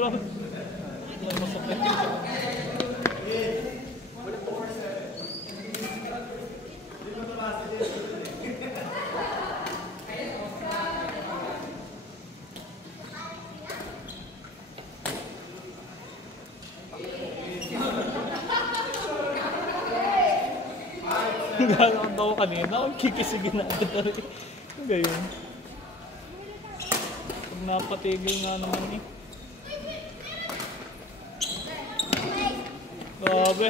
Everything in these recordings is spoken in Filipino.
Grabe. Wala masakit. Gano'n daw kanina, kikisigin na agad na rin. Gayon. Pag napatigil nga naman eh. Grabe.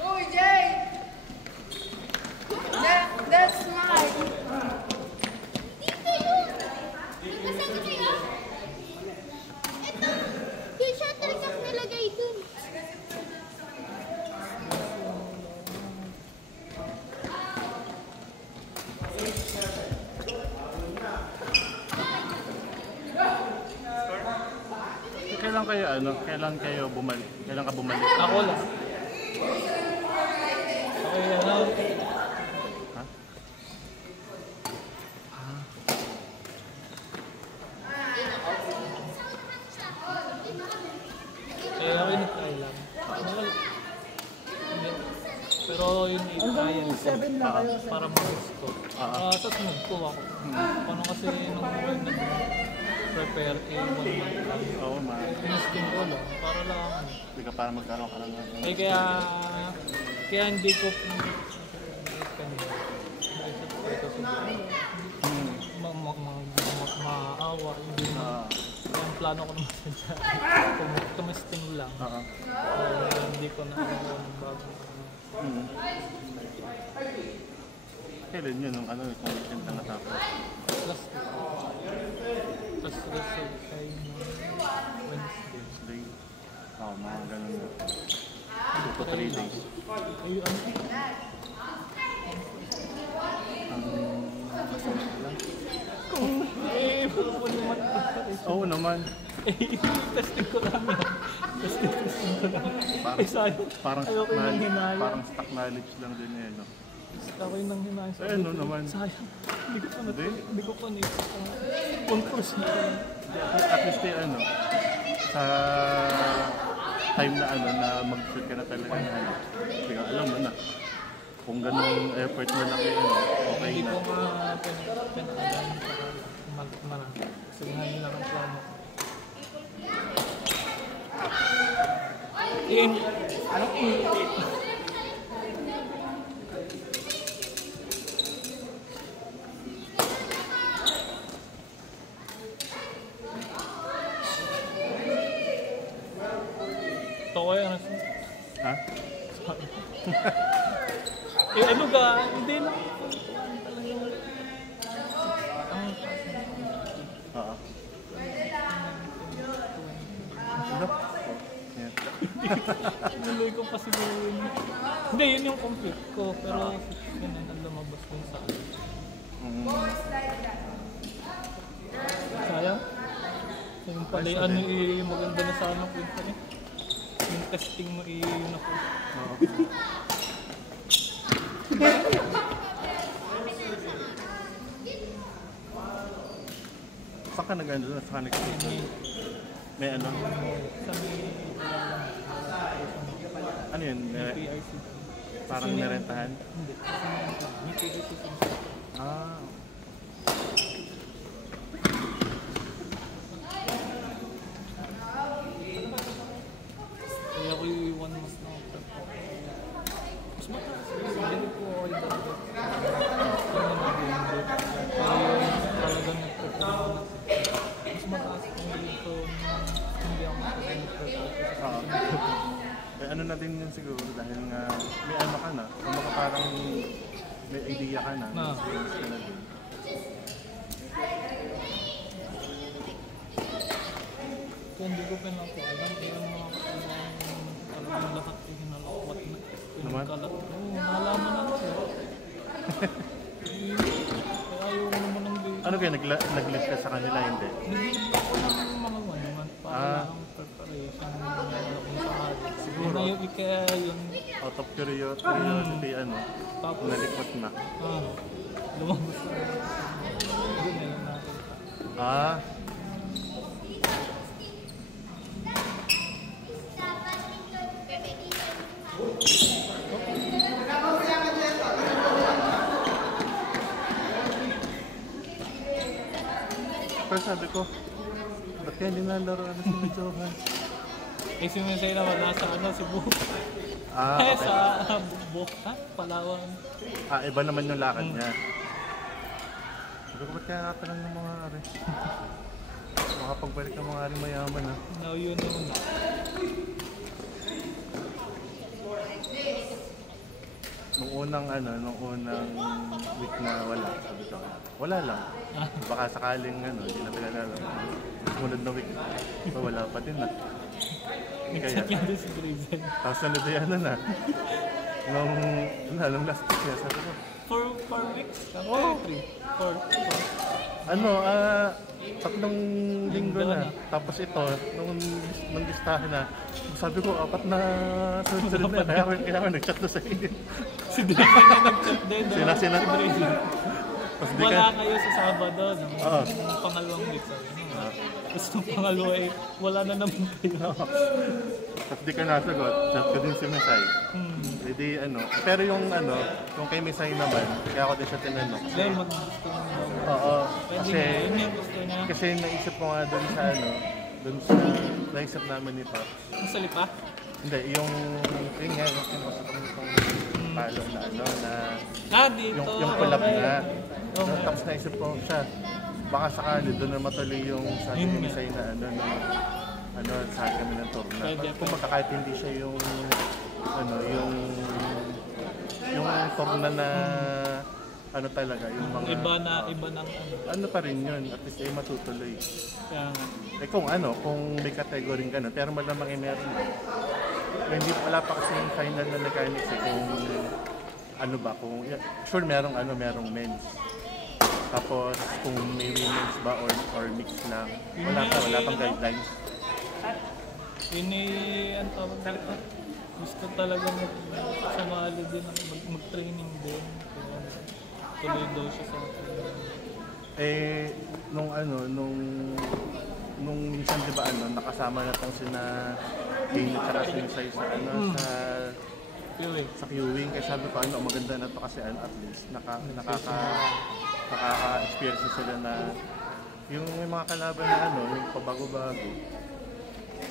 Oh, Jay! That's mine. Dito yun! Nagkasama kayo? Ito! Yung shuttlecock nilagay dun. Kailan kayo bumalik? Kailan ka bumalik? Ako lang. Okay, ano? Ha? Eh, ako yung try lang. Pero yung i-try para mag-gusto. Sa sunod ko ako. Paano kasi nung prepare Oo, ma. in-skin ko lang. Para lang. Hindi ka para magkaroon ka lang. Eh kaya hindi ko maawa. Hindi na. Ang plano ko naman dyan. Tumisting lang. Hindi ko na ng bago. Kailan yun? Nung ano, kung weekend na natapos? Last result ay Wednesday. Oo, mga ganun na. 2 to 3 days. Ay, ano? Oo naman. Testing ko lang yan. Testing ko lang. Parang stock knowledge lang din eh, no? Ako yung nang hinahin sa ano naman? sayang. Hindi ko pa concourse na. At least ano, sa time na na mag-shoot ka na talaga na hindi ka alam mo na. Kung ganun effort mo lang okay Hindi na. ko nga pinakalan sa marami. Kasi ngayon lang ang plano ko. Anong ito ko yan. Ha? Ano ka? Hindi lang. Oo. Ano? Nuloy ko pa siguro yun. Hindi, yun yung complete ko. Pero yun ang lumabas dun sa akin. Sayang. Yung pala yung maganda na sana po yun. Yung testing mo yun ako. Oo. Saan ka nag-ano doon? Saan ka nag-ano? May ano? Ano yun? PIC. Parang nirentahan? Hindi. May PIC. Ah. Kaya ako yung 1 month na ako. Mas mataas. Hindi po ako yung dapat. Talagang nagpapagawa. Mas mataas kung dito hindi ako nagpapagawa. Eh, ano na din yun siguro dahil nga may ano ka na. Kung baka parang may idea ka na. Na. Experience ka na din. Kung hindi ko pinapalam, kaya mga talagang lahat yung hinalakwat na. Pinagkalat ko. Nalaman na siya. Kaya ayaw ko naman ng video. Ano kaya nag-list ka sa kanila? Hindi. Nag-iib ako ng mga manuman para lang preparation kung saan. Siguro. Yun na yung kaya yung Out of curiosity, ano? tapos. Nalikot na. lumabas na. Doon na lang nakita. Ah, pero sabi ko, ba't kaya hindi nalaro na si Johan? Eh si Mesay naman nasa Cebu. Ah, Eh okay. sa Palawan. Ah, iba naman yung lakad niya. Sabi ko, ba't kaya nakatanong ng mga ari? Makapagbalik ang mga ari mayaman ha. Now you know na. Nung unang week na wala, sabi ko, wala lang. Baka sakaling hindi na pinalala. Sunod na week, wala pa din na. Nag-chat nga din si Brazen. Tapos sunod na. Nung last week niya, sabi ko, 4 weeks? Oh. 4. tatlong linggo na. Tapos ito, nung listahan na, sabi ko, 4 na sunod na. Kaya ako nag-chat na sa inyo. Si Brazen na nag-chat din. Sila. Si Brazen. Tapos di Wala ka, kayo sa Sabado. Oo. Nung pangalawang week. Tapos nung pangalawa wala na naman kayo. tapos di ka nasagot, chat ko din si Misay. Hindi pero yung kay Misay naman, kaya ako din siya tinanong. Dahil mag-gusto naman. Oo, Pwede kasi, nga, yun yung gusto niya. kasi naisip ko nga dun sa naisip namin ni Pops. Ang salipa? Hindi, yung nga, yung kinusap ko itong palo na Dito. yung collab na. Okay. Tapos naisip ko siya, baka sakali doon na matuloy yung sabi ni Misay na sa kami ng tour na. Pwede. Kung kahit hindi siya yung tour na talaga, yung mga Iba ng pa rin yun, at least ay matutuloy. Kaya nga. Kung may category ka pero malamang meron. Hindi wala pa kasi yung final na mechanics kung sure merong men's. Tapos kung may women's ba or mix lang. Wala pang guidelines. Ang tawag dito. Gusto talaga sumali din, mag-training din. Kaya tuloy daw siya sa nung minsan 'di ba nakasama na tong sina Kane at sina Sai sa queuing, kaya sabi ko maganda na to kasi at least nakaka-experience sila na yung may mga kalaban na yung pabago-bago.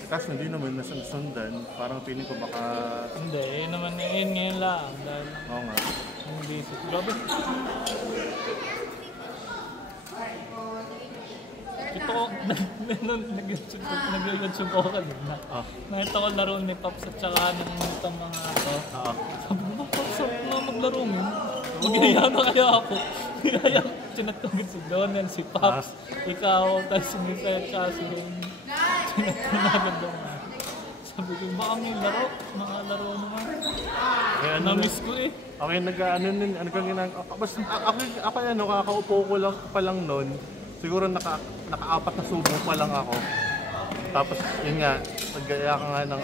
Kasi hindi naman nasundan, parang feeling ko baka Hindi, yun naman ngayon lang. Dahil oo nga. yung basic. Grabe. Ito ko, nag-YouTube ako kanina. Nakita ko laro ni Pops at saka ng itong mga Sabi ko, Pops, maglaro mo. Mag-iaya na kaya ako. Kaya, chinat ko agad si Donel, si Pops, ikaw, tapos si Misa at saka si Remy. Chinat ko na agad doon. Sabi ko, baka may laro? Mga laro naman. Na-miss ko eh. Okay, kang ginagawa. Ako kakaupo ko lang pa lang noon. Siguro naka-4 na subo pa lang ako. Tapos yun nga, naggaya ka nga ng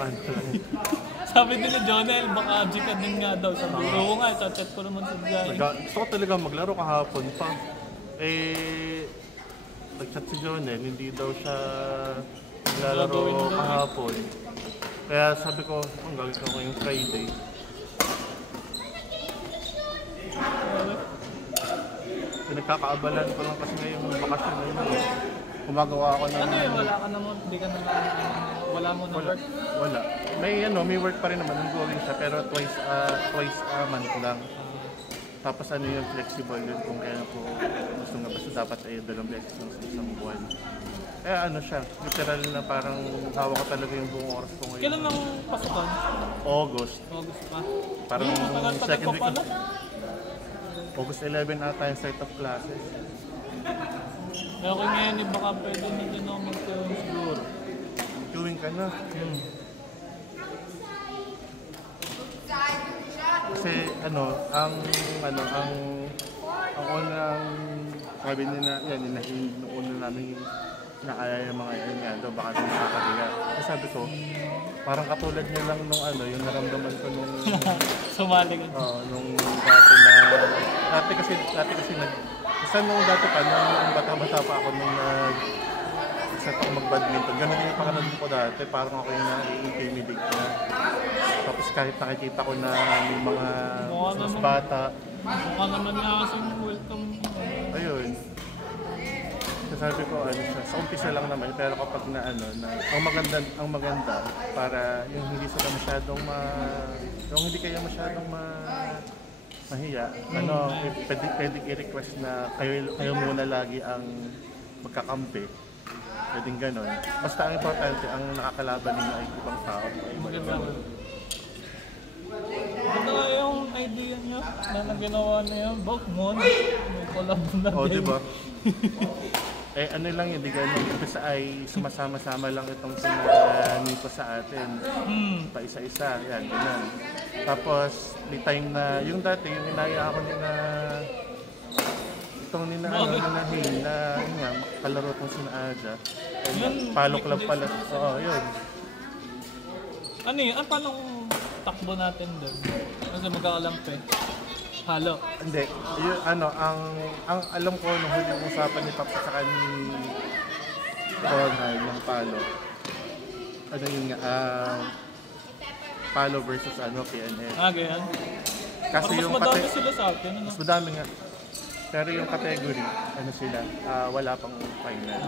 Sabi din ni Jonel, baka G ka din nga daw. Sabi ko, oo nga, chat ko naman sa Jai. Gusto ko talaga maglaro kahapon pa. Nag-chat si Jonel, hindi daw siya naglalaro kahapon. Kaya sabi ko, gagawin ko yung Friday. Pinagkakaabalan ko lang kasi ngayong bakasyon na yun. Gumagawa ako ng... Wala ka naman, hindi ka naman, wala mo na work? Wala. May work pa rin naman, ongoing siya, pero twice a month lang. Tapos yung flexible yun kung kaya po gusto nga basta dapat ay 2 beses lang sa isang buwan. Kaya siya, literal na parang hawak ko talaga yung buong oras ko ngayon. Kailan ang pasukan? August. August pa. Parang Tagal-tagal second pa week. pala. August 11 ata yung start of classes. Kaya ko ngayon, baka pwede na din ako mag-tuwing siguro. Queuing ka na. Kasi ang unang sabi nila, nung una namin nakaya yung mga yun nga daw, baka nung nakakabiga. Kasi sabi ko, parang katulad nyo lang nung ano, yung naramdaman ko nung, Sumali ka. nung dati kasi basta nung dati pa, nung bata-bata pa ako, nung set ako mag-badminton, ganun yung pakanan ko dati, parang ako yung na-intimidate na. Tapos kahit nakikita ko na may mga mas bata, Mukha naman na kasing welcome. ayun. So sabi ko, ano siya, sa umpisa lang naman, pero kapag na ano, na, ang maganda, para yung hindi sila masyadong yung hindi kayo masyadong mahiya, ano, pwede i-request na kayo muna lagi ang magkakampi. Pwedeng ganon. Basta ang importante, ang nakakalaban ninyo ay ibang tao. Maganda. Maganda nga yung idea niya na ginawa niya. Bak mo, may collab na O, din. diba? Ano lang yun, di ganun. Basta ay sumasama-sama lang itong sinanito sa atin. Pa isa-isa, yan, ganun. Tapos, may time na, yung dati, yung inaya ako nila, itong nina Hin, na yun nga, kalaro itong sina Aja. Palo club pala. Oo, yun. Ano yun? Paano takbo natin doon? Kasi magkakalampi. Halo. Hindi. Yun, ano, ang alam ko nung huling usapan ni Papa sa ni Ronald ng Palo. Ano yun nga, Palo versus PNL. Ganyan. Kasi Mas yung madami sila sa atin, ano? mas madami nga. Pero yung category, ano sila, wala pang final.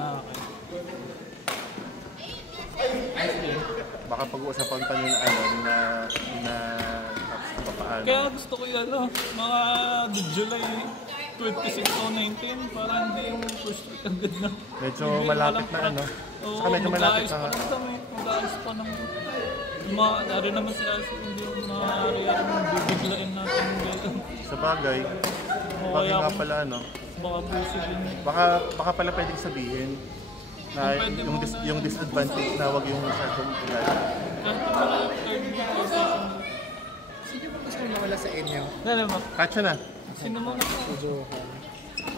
Okay. Baka pag-uusapan pa nila na tapos paano. Kaya gusto ko yung mga July 26 o 19, para hindi yung first week agad na. Medyo malapit na ano. Saka medyo malapit na nga. Mag-aayos pa ng Ari naman si Alfie, hindi yung maaari yung bibiglain natin dito. Sa bagay, bakit nga pala Baka busy din. baka pala pwedeng sabihin na yung disadvantage na wag yung masyadong ilan. Kahit yung mga third week o session. Sino ba gusto mo nawala sa inyo? Dali mo. Katsa na. Sino mo na po?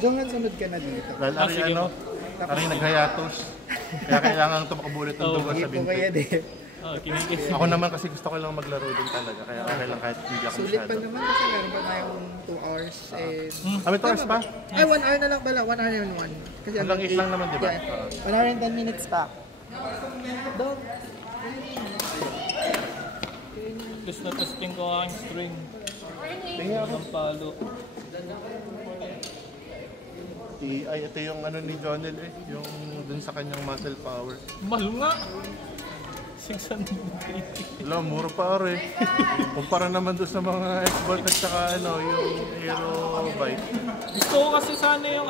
Johan, sunod ka na dito. Dahil sige mo. ari naghayatos. Kaya kailangan ito makabulit ng dugo sa Hindi po kaya binti. din. Kinikis. Ako naman kasi gusto ko lang maglaro din talaga. Kaya okay lang kahit hindi ako Sulit pa masyado. naman kasi meron pa tayong 2 hours and... May tours pa? Ay, 1 hour na lang pala. 1 hour and 1. Kasi Hanggang 8 lang naman, di ba? Yeah. 1 hour and 10 minutes pa. Dog. Test na testing ko ang string. Tingnan ako. Ng palo. Ay, ito yung ano ni Jonel yung dun sa kanyang muscle power. Mahal nga. 680. Wala, mura pa rin. Kumpara naman doon sa mga X-Bolt at saka yung Aero Bike. Gusto ko kasi sana yung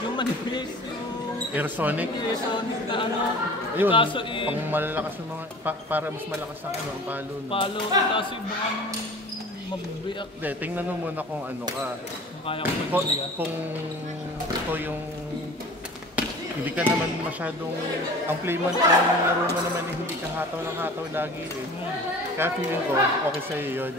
yung manipis, yung Aerosonic. Sonic na Ayun, kaso pang malalakas yung mga, para mas malakas ang palo. No? palo, kaso yung baka mabibiyak. Hindi, tingnan mo muna kung ano ka. Kaya ko magbili Kung ito yung hindi ka naman masyadong ang playman ang laro mo naman hindi ka hataw ng hataw lagi Kaya feeling ko okay sa'yo yun.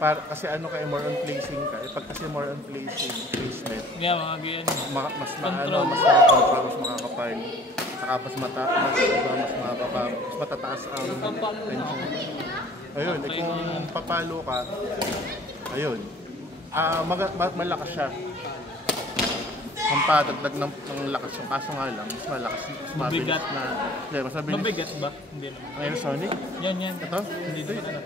Kasi more on placing ka. Pag kasi more on placement, Yeah, mga ganyan. mas Control. mas makaka-control, mas makakapal. Saka mas matataas ang tension. Ayun, kung papalo ka, ayun. Malakas siya. Ang padagdag ng lakas yung kaso nga lang, mas malakas, mas mabilis Mabigat. na. Yeah, mas mabilis. Mabigat ba? Hindi naman. Ang Aerosonic? Yan. Ito? Hindi naman.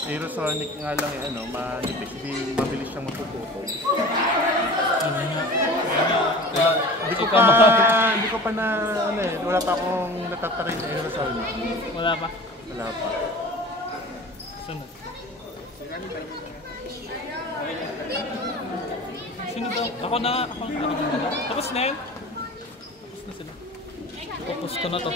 Aerosonic nga lang manipis, mabilis siyang mapuputol. Hindi ko pa na, wala pa akong natatarin na Aerosonic. Wala pa. Wala pa. Sunod. Sino ba? Ako na. Tapos na yun. Tapos na sila. Focus ko na to.